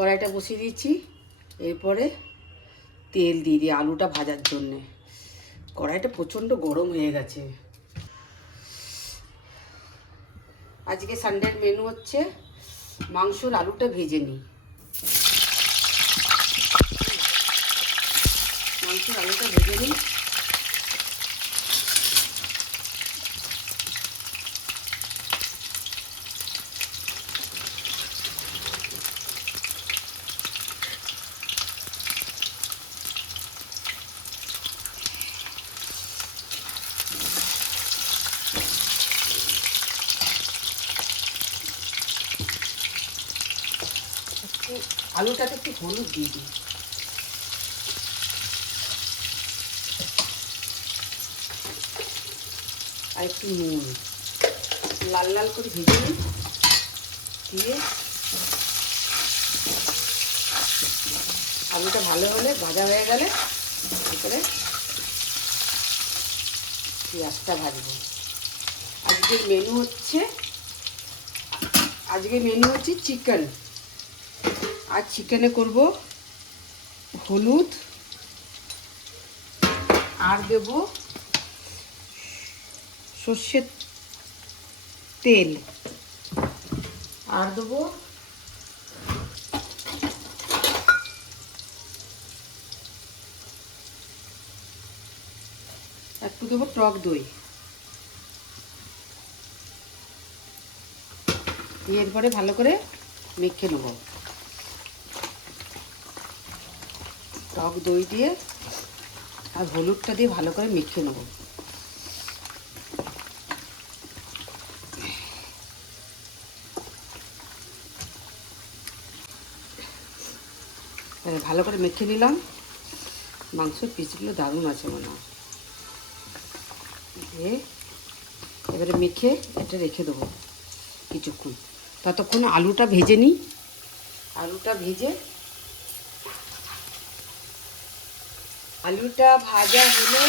কড়াইটা বসিয়ে দিয়েছি। এরপরে তেল দিয়ে দিই আলুটা ভাজার জন্যে। কড়াইটা প্রচণ্ড গরম হয়ে গেছে। আজকে সানডের মেনু হচ্ছে মাংসর আলুটা ভেজে নিই। মাংসের আলুটা ভেজে নিই। আলুটাতে একটু হলুদ দিয়ে দিই। আর একটু নুন, লাল লাল করে ভেজে নিই। দিয়ে আলুটা ভালো হলে ভাজা হয়ে গেলে এরপরে পেঁয়াজটা ভাজবো। আজকের মেনু হচ্ছে চিকেন। আর চিকেনে করব হলুদ, আর দেব সর্ষের তেল, আর দেবো একটু দেবো টক দই। এরপরে ভালো করে মেখে নেব। টক দই দিয়ে আর হলুদটা দিয়ে ভালো করে মেখে নেব। ভালো করে মেখে নিলাম। মাংসের পিসগুলো দারুণ আছে মনে হয়। এবারে মেখে এটা রেখে দেবো কিছুক্ষণ। ততক্ষণ আলুটা ভেজে নিই। আলুটা ভাজা হলে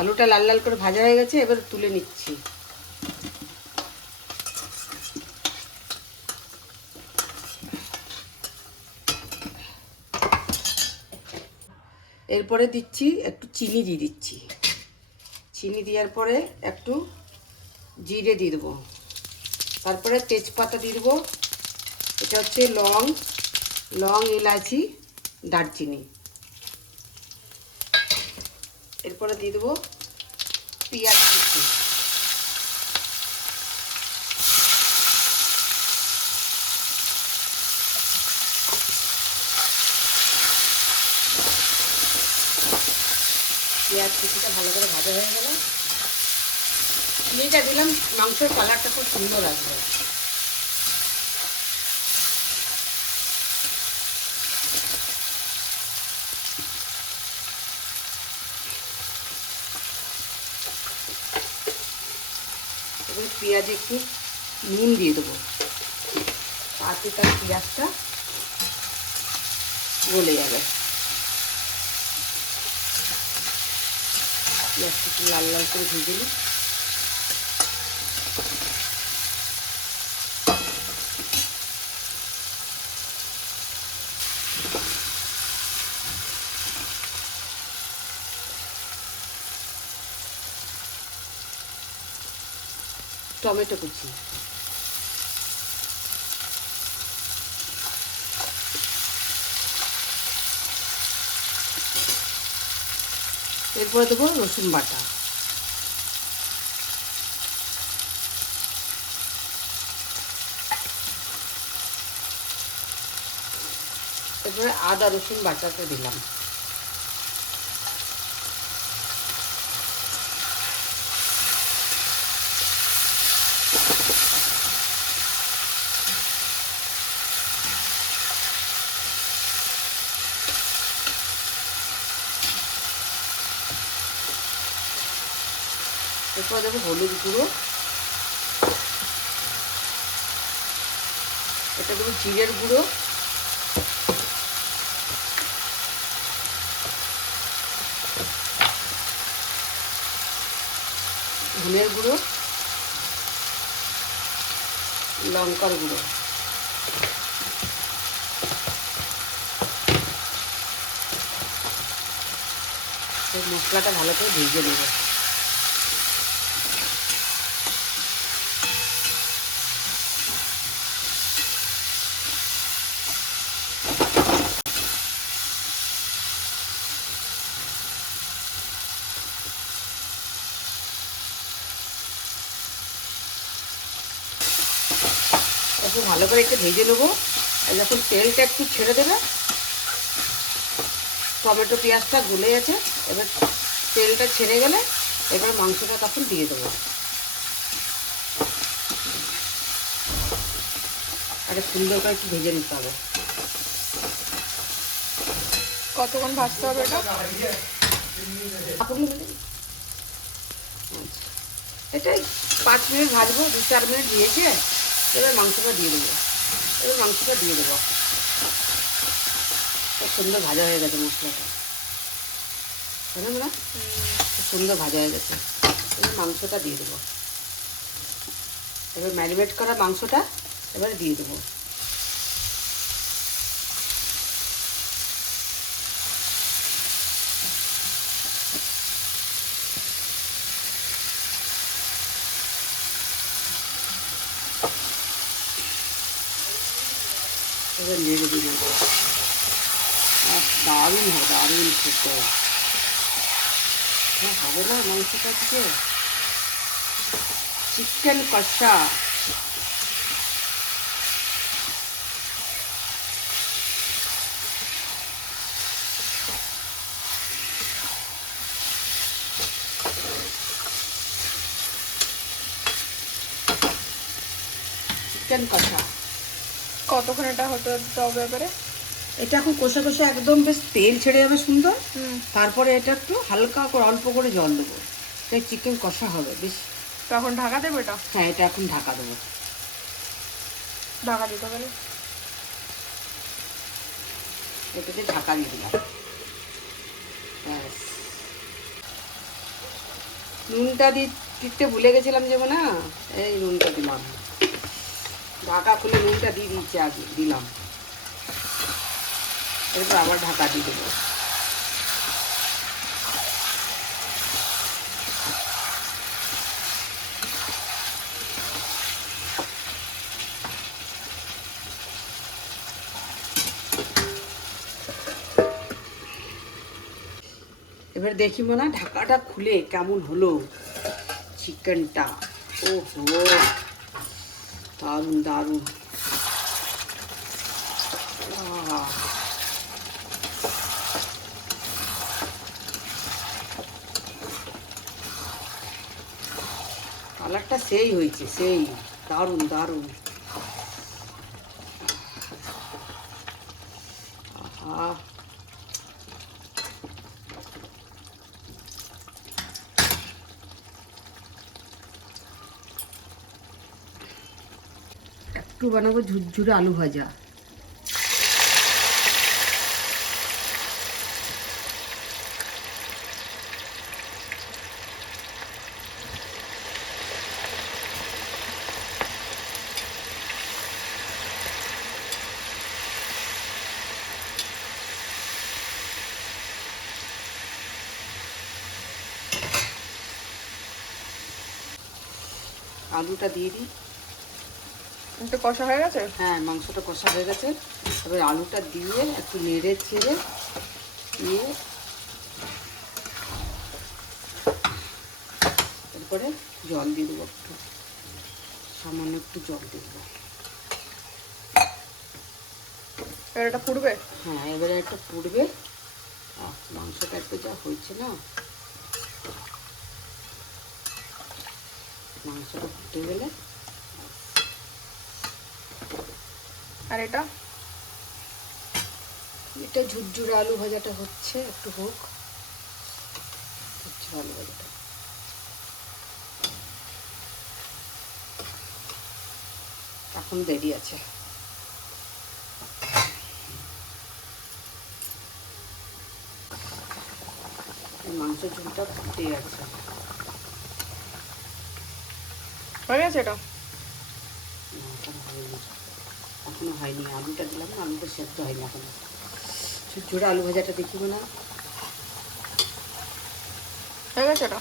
আলুটা লাল লাল করে ভাজা হয়ে গেছে। এবার তুলে নিচ্ছি। এরপরে দিচ্ছি একটু চিনি দিয়ে দিচ্ছি। চিনি দেওয়ার পরে একটু জিরে দিয়ে দেবো। তারপরে তেজপাতা দিয়ে দেবো। এটা হচ্ছে লং, এলাচি, দারচিনি। এরপরে দিয়ে দেবো পেঁয়াজ কুচি। পেঁয়াজ কুচিটা ভালো করে ভাজা হয়ে গেল। চিনিটা দিলাম, মাংসের কালারটা খুব সুন্দর আসবে। এবার পেঁয়াজে একটু নুন দিয়ে দেবো, তাতে তার পেঁয়াজটা গলে যাবে। পেঁয়াজটা একটু লাল লাল করে ভেজে নিই। টমেটো কুচি, এরপরে দেবো রসুন বাটা। এরপরে আদা রসুন বাটাটা দিলাম। এরপর দেবো হলুদ গুঁড়ো, এটা দেবো জিরের গুঁড়ো, ধনের গুঁড়ো, লঙ্কার গুঁড়ো, এই মশলাটা ভালো করে ভেজে নেব। একটু ভালো করে একটু ভেজে নেবো। আর যখন তেলটা একটু ছেড়ে দেবে, টমেটো পেঁয়াজটা গলে গেছে, এবার তেলটা ছেড়ে গেলে এবার মাংসটা তখন দিয়ে দেবো। আর সুন্দর করে একটু ভেজে নিতে হবে। কতক্ষণ ভাজতে হবে এটা? এটাই 5 মিনিট ভাজবো, 2-4 মিনিট দিয়েছে। এবার মাংসটা দিয়ে দেবো। খুব সুন্দর ভাজা হয়ে গেছে মশলাটা, তাই না? খুব সুন্দর ভাজা হয়ে গেছে। এবার মাংসটা দিয়ে দেবো। এবার ম্যারিনেট করা মাংসটা এবারে দিয়ে দেবো। এবার নেড়ে দিলাম। দারুণ হয়, দারুণ খেতে হবে না মাংসটা থেকে। চিকেন কষা, চিকেন কষা। কতক্ষণ এটা হতে হবে এবারে? এটা এখন কষা কষা একদম বেশ তেল ছেড়ে যাবে সুন্দর। তারপরে এটা একটু হালকা করে অল্প করে জল দেবো। তাই চিকেন কষা হবে বেশ। তখন ঢাকা দেবো এটা? হ্যাঁ, এটা এখন ঢাকা দেবো। ঢাকা দিতে পারে, এটাতে ঢাকা দিয়ে দিলাম। ব্যাস, নুনটা দিতে ভুলে গেছিলাম যে না, এই নুনটা দিলাম। ঢাকা খুলে নুনটা দিয়ে দিচ্ছি, আগে দিলাম। এরপর আবার ঢাকা দিয়ে দেবো। এবার দেখি মনে হয় ঢাকাটা খুলে কেমন হলো চিকেনটা। ওহো, দারুণ দারুণ। কালারটা সেই হয়েছে, সেই দারুণ দারুণ। আহা, একটু বানাবো ঝুরঝুরে আলু ভাজা। আলুটা দিয়ে দিই। একটু কষা হয়ে গেছে? হ্যাঁ, মাংসটা কষা হয়ে গেছে। এবার আলুটা দিয়ে একটু নেড়ে চেড়ে দিয়ে তারপরে জল দিয়ে দেবো, একটু সামান্য একটু জল দিয়ে দেবো। এবার এটা ফুটবে? হ্যাঁ, এবারে একটা ফুটবে। মাংসটা একটু যা হয়েছে না, মাংসটা ফুটে গেলে। আর এটা এটা ঝুরঝুরে আলু ভাজাটা হচ্ছে, একটু হোক ঝুরঝুরে আলু ভাজাটা। এখন দেরি আছে। মাংসের ঝোলটা ফুটে আছে। হয়ে গেছে এটা? না, এখনো হয়নি। আলুটা দিলাম না, আলুটা সেদ্ধ হয়নি এখনো। ঝুরঝুরে আলু ভাজাটা দেখিব না? হয়ে গেছে এটা?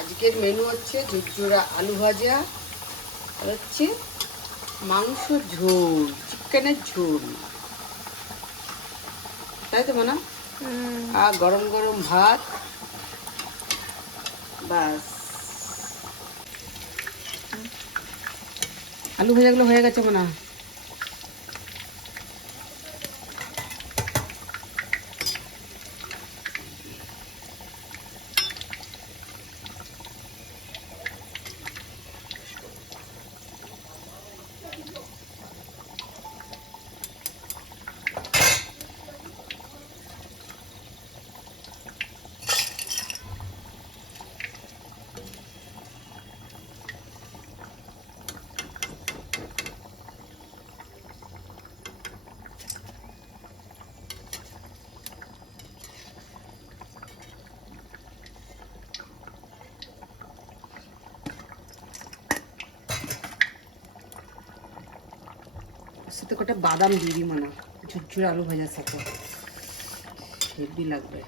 আজকের মেনু হচ্ছে ঝুরঝুরা আলু ভাজা আর হচ্ছে মাংস ঝোল, চিকেনের ঝোল, তাই তো মানা? আর গরম গরম ভাত, বাস। আলু ভাজাগুলো হয়ে গেছে মানা। সাথে কটা বাদাম দিয়ে দিই মানা, ঝুরঝুরে আলু ভাজার সাথে হেভি লাগবে।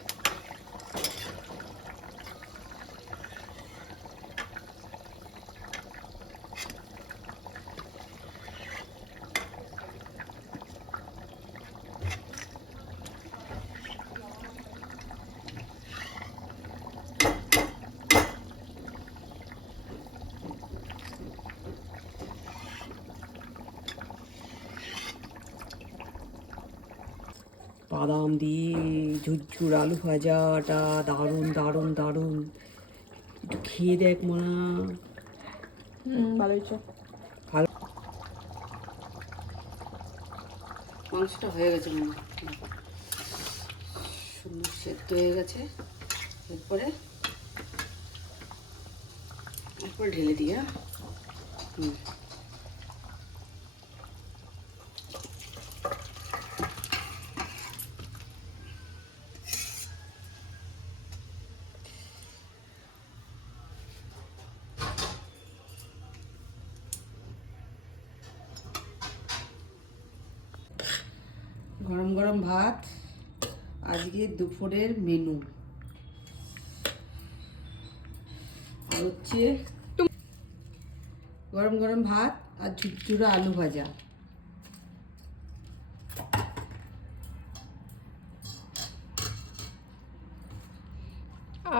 বাদাম দিয়ে ঝুরঝুর আলু ভাজাটা দারুণ দারুণ দারুণ। একটু খেয়ে দেখ মানা। ভালো হয়েছে। ভালো। মাংসটা হয়ে গেছে মানা, সুন্দর সেদ্ধ হয়ে গেছে। এরপরে ঢেলে দিই। হুম, গরম গরম ভাত আজকে দুপুরের মেনু। আর হচ্ছে গরম গরম ভাত আর ঝুরঝুরা আলু ভাজা।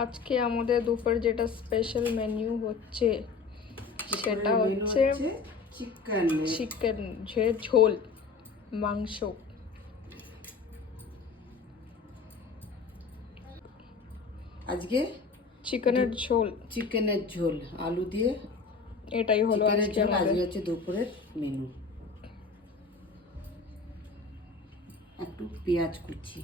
আজকে আমাদের দুপুরে যেটা স্পেশাল মেনু হচ্ছে সেটা হচ্ছে চিকেন চিকেন ঝোল, মাংস। আজকে চিকেনের ঝোল, চিকেনের ঝোল আলু দিয়ে। এটাই হলো চিকেনের আজকে ঝোল আমাদের। আজকে হচ্ছে দুপুরের মেনু। একটু পেঁয়াজ কুচি।